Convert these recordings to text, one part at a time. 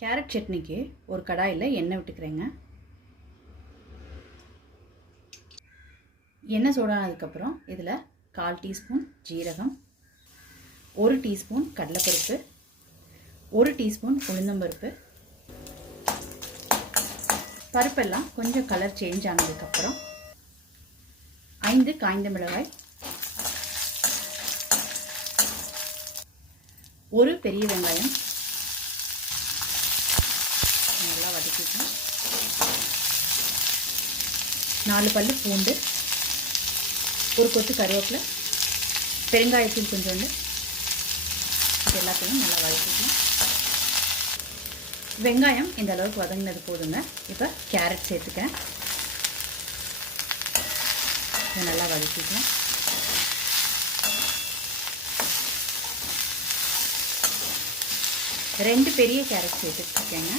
Carrot சட்னிக்கு ஒரு கடாயில் எண்ணெய் விட்டுக்கிறேங்க. எண்ணெய் சூடானதுக்கப்புறம் இதில் 1/4 டீஸ்பூன் ஜீரகம், 1 டீஸ்பூன் கடலைப்பருப்பு, 1 டீஸ்பூன் உளுந்தம்பருப்பு, பருப்பெல்லாம் கொஞ்சம் கலர் சேஞ்ச் ஆனதுக்கப்புறம் 5 காய்ந்த மிளகாய், 1 பெரிய வெங்காயம் நல்லா வதக்கிக்கலாம். 4 பல்லு பூண்டு, ஒரு கொத்து கருவேப்பிலை, பெருங்காயத்தூள் கொஞ்சோண்டு, இது எல்லாத்தையும் நல்லா வதக்கிக்கலாம். வெங்காயம் இந்த அளவுக்கு வதங்கினது போதுங்க. இப்போ கேரட் சேர்த்துக்கிறேன். இதை நல்லா வதக்கிக்கலாம். ரெண்டு பெரிய கேரட் சேர்த்துருக்கேங்க.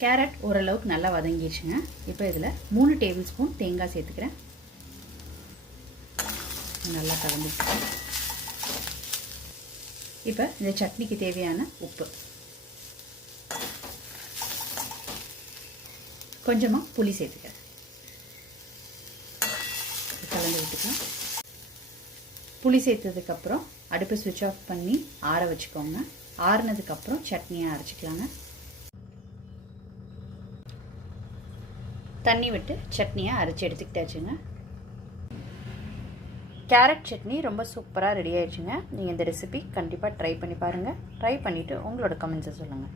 கேரட் ஓரளவுக்கு நல்லா வதங்கிடுச்சுங்க. இப்போ இதில் 3 டேபிள் ஸ்பூன் தேங்காய் சேர்த்துக்கிறேன். நல்லா கலந்துக்கிறேன். இப்போ இந்த சட்னிக்கு தேவையான உப்பு, கொஞ்சமாக புளி சேர்த்துக்கிறேன். கலந்து விட்டுக்கலாம். புளி சேர்த்ததுக்கப்புறம் அடுப்பு ஸ்விட்ச் ஆஃப் பண்ணி ஆற வச்சுக்கோங்க. ஆறுனதுக்கப்புறம் சட்னியை அரைச்சிக்கலாங்க. தண்ணி விட்டு சட்னியை அரைச்சி எடுத்துக்கிட்டாச்சுங்க. கேரட் சட்னி ரொம்ப சூப்பராக ரெடி ஆயிடுச்சுங்க. நீங்கள் இந்த ரெசிபி கண்டிப்பாக ட்ரை பண்ணி பாருங்கள். ட்ரை பண்ணிவிட்டு உங்களோட கமெண்ட்ஸை சொல்லுங்கள்.